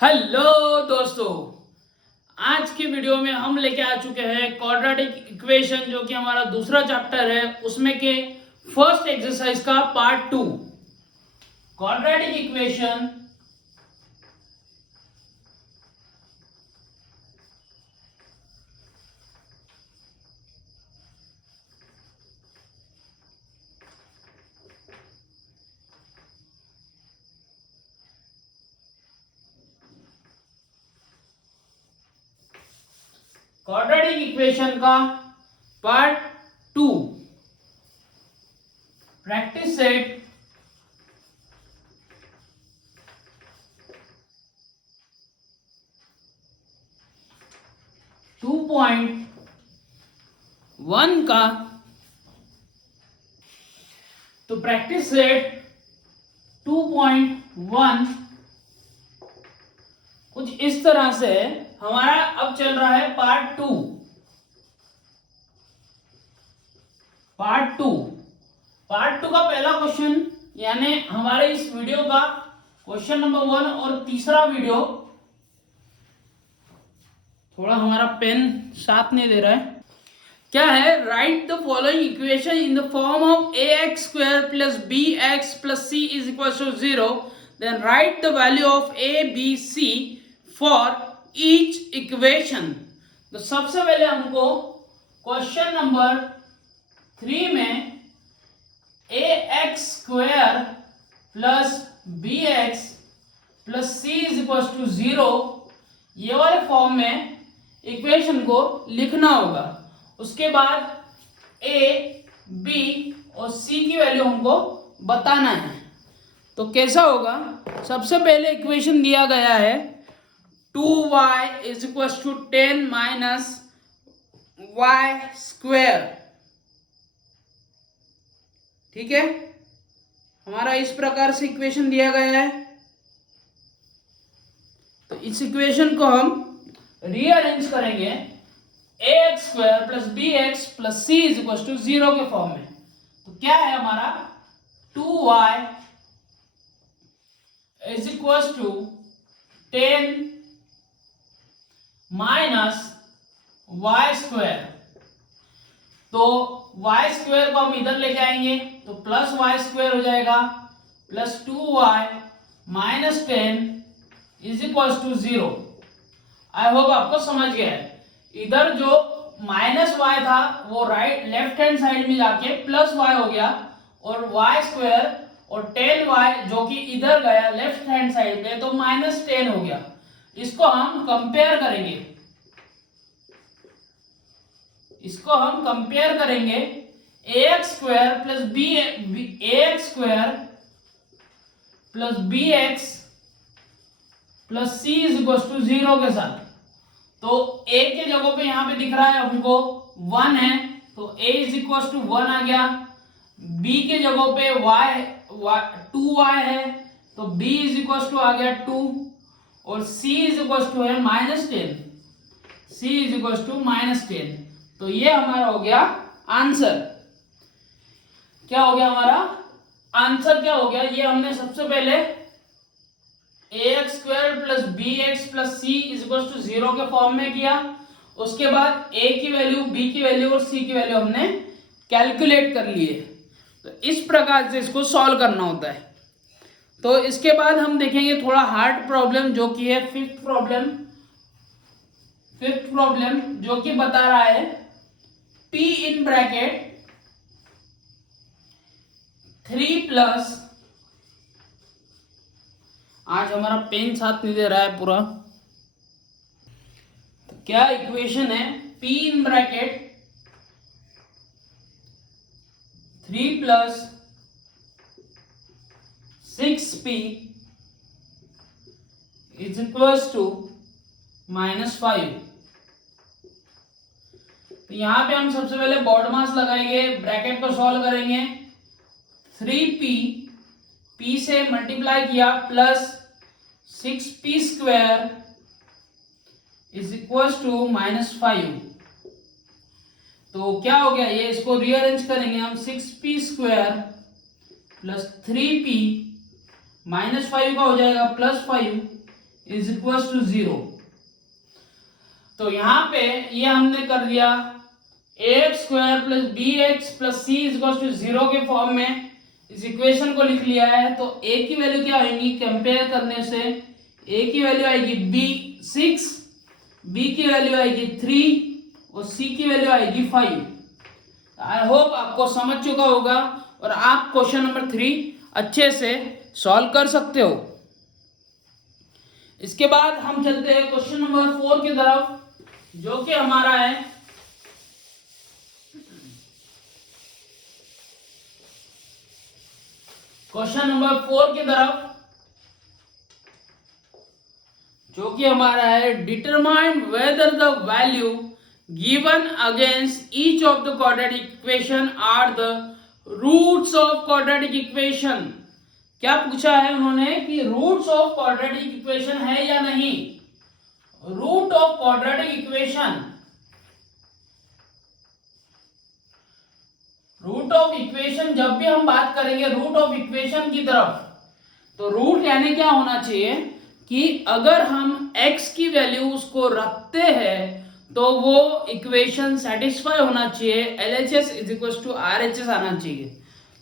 Hello दोस्तों, आज की वीडियो में हम लेके आ चुके हैं क्वाड्रेटिक इक्वेशन, जो कि हमारा दूसरा चैप्टर है, उसमें के फर्स्ट एक्सरसाइज का पार्ट 2 क्वाड्रेटिक इक्वेशन का पार्ट 2 प्रैक्टिस सेट 2.1 का। तो प्रैक्टिस सेट 2.1 कुछ इस तरह से हमारा अब चल रहा है पार्ट 2। पार्ट टू का पहला क्वेश्चन, यानी हमारे इस वीडियो का क्वेश्चन नंबर 1 और तीसरा वीडियो। थोड़ा हमारा पेन साथ नहीं दे रहा है। क्या है? Write the following equation in the form of ax square plus bx plus c is equal to 0, then write the value of a b c for each equation. तो सबसे पहले हमको क्वेश्चन नंबर 3 में ax square plus bx plus c is equal to 0 ये वाले form में equation को लिखना होगा। उसके बाद a, b और c की वैल्यू हमको बताना है। तो कैसा होगा? सबसे पहले इक्वेशन दिया गया है 2y is equal to 10 minus y square. ठीक है, हमारा इस प्रकार से इक्वेशन दिया गया है। तो इस इक्वेशन को हम रीअरेंज करेंगे ax square plus bx plus c is equal to 0 के फॉर्म में। तो क्या है हमारा? 2y is equal to 10 minus y square. तो y स्क्वायर को हम इधर लेके आएंगे तो प्लस y स्क्वायर हो जाएगा plus 2y minus 10 is equal to 0। I hope आपको समझ गया है। इधर जो माइनस y था वो राइट लेफ्ट हैंड साइड में जाके प्लस y हो गया, और y स्क्वायर और 10y जो कि इधर गया लेफ्ट हैंड साइड पे तो माइनस 10 हो गया। इसको हम कंपेयर करेंगे ax square plus bx plus c is equal to 0 के साथ। तो a के जगह पे यहां पे दिख रहा है हमको 1 है, तो a इज इक्वल टू 1 आ गया। b के जगह पे y 2y है, तो b इज इक्वल टू आ गया 2, और c इज इक्वल टू है -10। तो ये हमारा हो गया आंसर। क्या हो गया हमारा आंसर? क्या हो गया? ये हमने सबसे पहले ax square plus bx plus c is equal to 0 के फॉर्म में किया। उसके बाद a की वैल्यू, b की वैल्यू और c की वैल्यू हमने कैलकुलेट कर लिए। तो इस प्रकार से इसको सॉल्व करना होता है। तो इसके बाद हम देखेंगे थोड़ा हार्ड प्रॉब्लम, जो कि है फिफ्थ प्रॉब्लम, जो कि बता रहा है p इन ब्रैकेट 3 प्लस, आज हमारा पेन साथ नहीं दे रहा है पूरा। तो क्या इक्वेशन है? p in bracket 3 plus 6p is equal to -5। तो यहां पे हम सबसे पहले बॉड मास लगाएंगे, ब्रैकेट को सॉल्व करेंगे। 3p से मल्टीप्लाई किया plus 6p square is equal to -5। तो क्या हो गया? ये इसको रीअरेंज करेंगे हम। 6p स्क्वायर प्लस 3p -5 का हो जाएगा +5 इज इक्वल टू 0। तो यहाँ पे ये हमने कर दिया ax square plus B X plus C is equal to 0 के फॉर्म में इस इक्वेशन को लिख लिया है। तो a की वैल्यू क्या आएगी कंपेयर करने से, a की वैल्यू आएगी b 6, b की वैल्यू आएगी 3 और c की वैल्यू आएगी 5। आई होप आपको समझ चुका होगा और आप क्वेश्चन नंबर 3 अच्छे से सॉल्व कर सकते हो। इसके बाद हम चलते हैं क्वेश्चन नंबर 4 की तरफ, जो कि हमारा है क्वेश्चन नंबर 4 की तरफ, जो कि हमारा है determine whether the value given against each of the quadratic equation are the roots of quadratic equation. क्या पूछा है उन्होंने कि रूट्स ऑफ क्वाड्रेटिक इक्वेशन है या नहीं। Root of quadratic equation, root of equation जब भी हम बात करेंगे रूट ऑफ इक्वेशन की तरफ, तो रूट यानी क्या होना चाहिए कि अगर हम x की वैल्यू उसको रखते हैं तो वो इक्वेशन सेटिस्फाई होना चाहिए, LHS is equal to RHS आना चाहिए।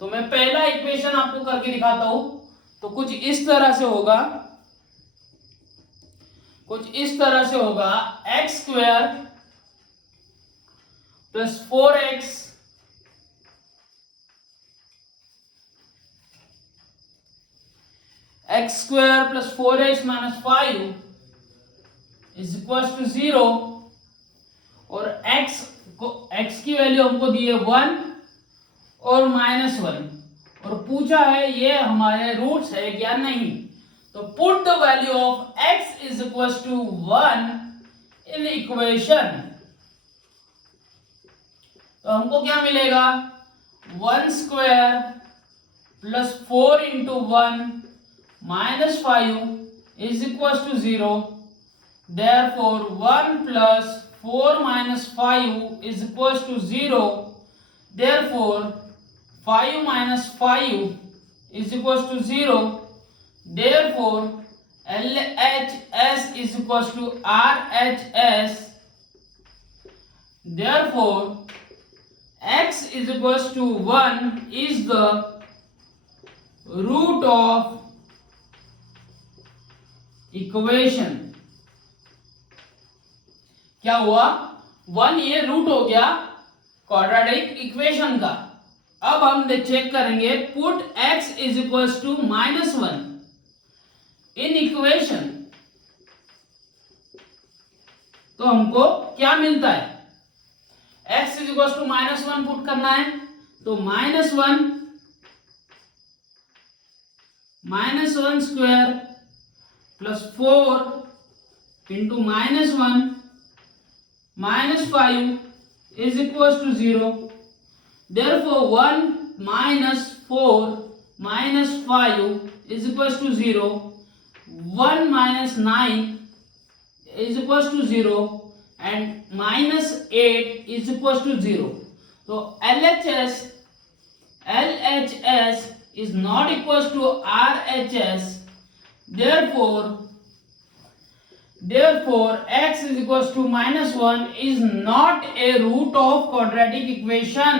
तो मैं पहला इक्वेशन आपको करके दिखाता हूं। तो कुछ इस तरह से होगा, कुछ इस तरह से होगा x square plus 4x x square plus 4x minus 5 is equal to 0 और x की वैल्यू हमको दी है 1 और -1 और पूछा है ये हमारे रूट्स है या नहीं। तो put the value of x is equal to 1 in equation. तो हमको क्या मिलेगा 1 square plus 4 into 1 minus 5 is equals to 0. Therefore 1 plus 4 minus 5 is equals to 0. Therefore 5 minus 5 is equals to 0. Therefore LHS is equals to RHS. Therefore x is equals to 1 is the root of equation. क्या हुआ 1 ये root हो गया quadratic equation का। अब हम check करेंगे put x is equal to -1 in equation. तो हमको क्या मिलता है x is equal to -1 put करना है। तो -1 square plus 4 into -1 -5 is equal to 0। Therefore 1 minus 4 minus 5 is equal to 0. 1 minus 9 is equal to 0 and minus 8 is equal to 0. So LHS is not equal to RHS. Therefore x is equal to -1 is not a root of quadratic equation.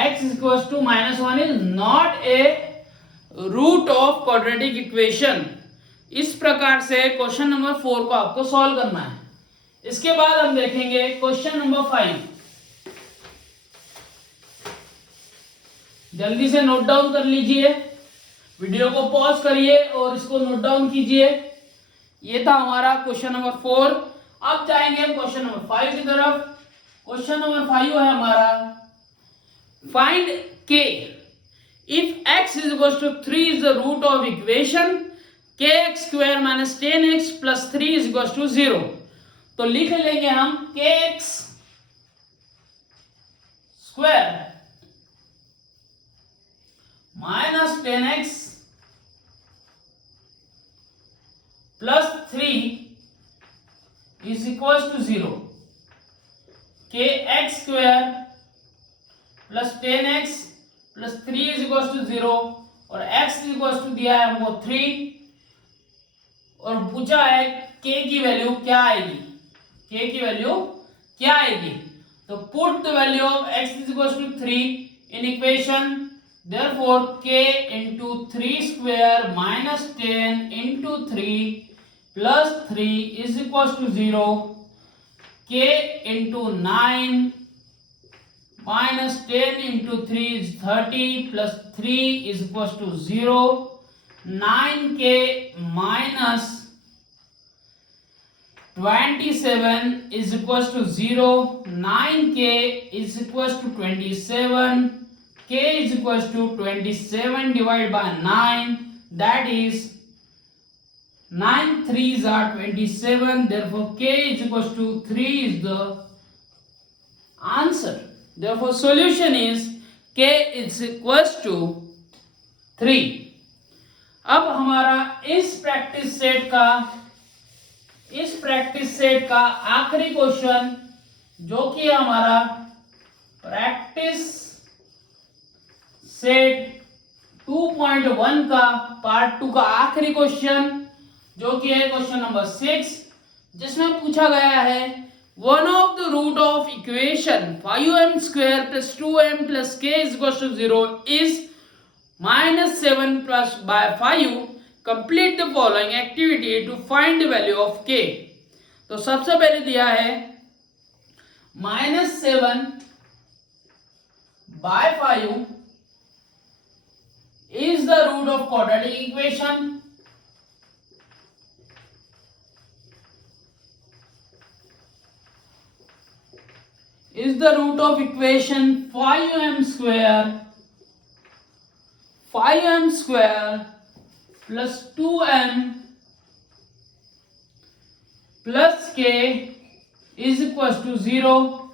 X is equal to -1 is not a root of quadratic equation. इस प्रकार से question number 4 को आपको solve करना है। इसके बाद हम देखेंगे क्वेश्चन नंबर 5। जल्दी से नोट डाउन कर लीजिए, वीडियो को पॉज करिए और इसको नोट डाउन कीजिए। ये था हमारा क्वेश्चन नंबर 4। अब जाएंगे क्वेश्चन नंबर 5 की तरफ। क्वेश्चन नंबर 5 है हमारा find k if x is equal to 3 is the root of equation kx square minus 10x plus 3 is equal to 0। तो लिख लेंगे हम kx square minus 10x plus 3 is equal to 0। kx square plus 10x plus 3 is equal to 0 और x equal to दिया है हमको 3 और पूछा है k की वैल्यू क्या आएगी, k की वैल्यू क्या आएगी। तो put the value of x is equal to 3 in equation, therefore k into 3 square minus 10 into 3 plus 3 is equals to 0, k into 9 minus 10 into 3 is 30 plus 3 is equals to 0, 9k minus 27 is equals to 0, 9k is equals to 27, k is equals to 27 divided by 9, that is 9 3s are 27, therefore k is equals to 3 is the answer. Therefore solution is k is equals to 3. अब हमारा इस practice set का आखिरी question, जो कि हमारा practice set 2.1 का part 2 का आखिरी क्वेश्चन, जो कि है क्वेश्चन नंबर 6, जिसमें पूछा गया है one of the root of equation 5m square plus 2m plus k is equal to 0 is -7 plus by 5. Complete the following activity to find the value of k. तो सबसे पहले दिया है -7 by 5 is the root of quadratic equation. Is the root of equation 5m square plus 2m plus k is equals to 0.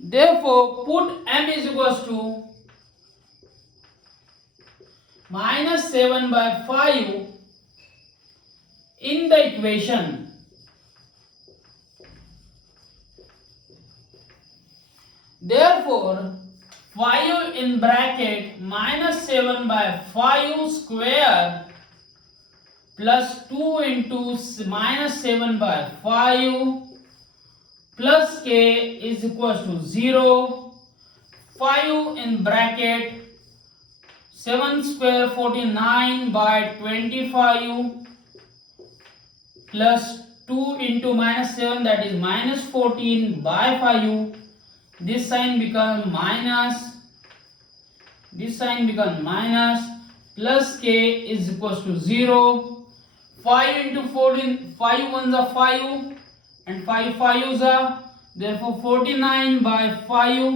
Therefore put m is equals to -7 by 5 in the equation. Therefore 5 in bracket -7 by 5 square plus 2 into -7 by 5 plus k is equals to 0. 5 in bracket 7 square 49 by 25 plus 2 into -7, that is -14 by 5. This sign becomes minus, this sign becomes minus, plus k is equals to 0. 5 into 14, 5 ones are 5 and 5 5s are, therefore 49 by 5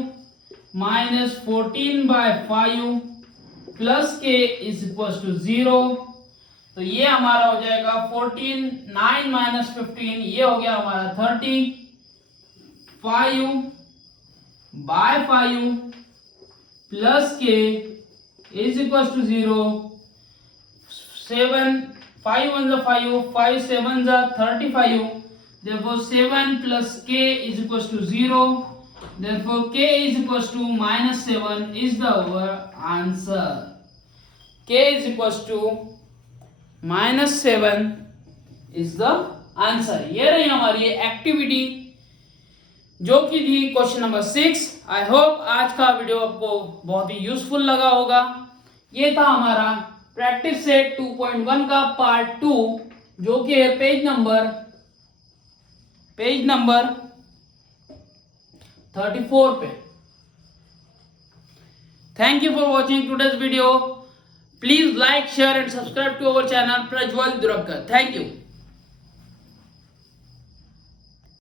minus 14 by 5 plus k is equals to 0. तो ये हमारा हो जाएगा 14, 9 minus 15, ये हो गया हमारा 30, 5 by 5 plus k is equals to 0. 7, 5 ones are 5, 5 7s are 35, therefore 7 plus k is equals to 0. Therefore k is equals to -7 is the answer. K is equals to -7 is the answer. ये रही हमारी activity, जो कि थी question number 6. I hope आज का video आपको बहुत ही यूजफुल लगा होगा. ये था हमारा प्रैक्टिस सेट 2.1 का पार्ट 2, जो कि है पेज नंबर 34 पे. Thank you for watching today's video. Please like, share and subscribe to our channel Prajwal Durakkar. Thank you.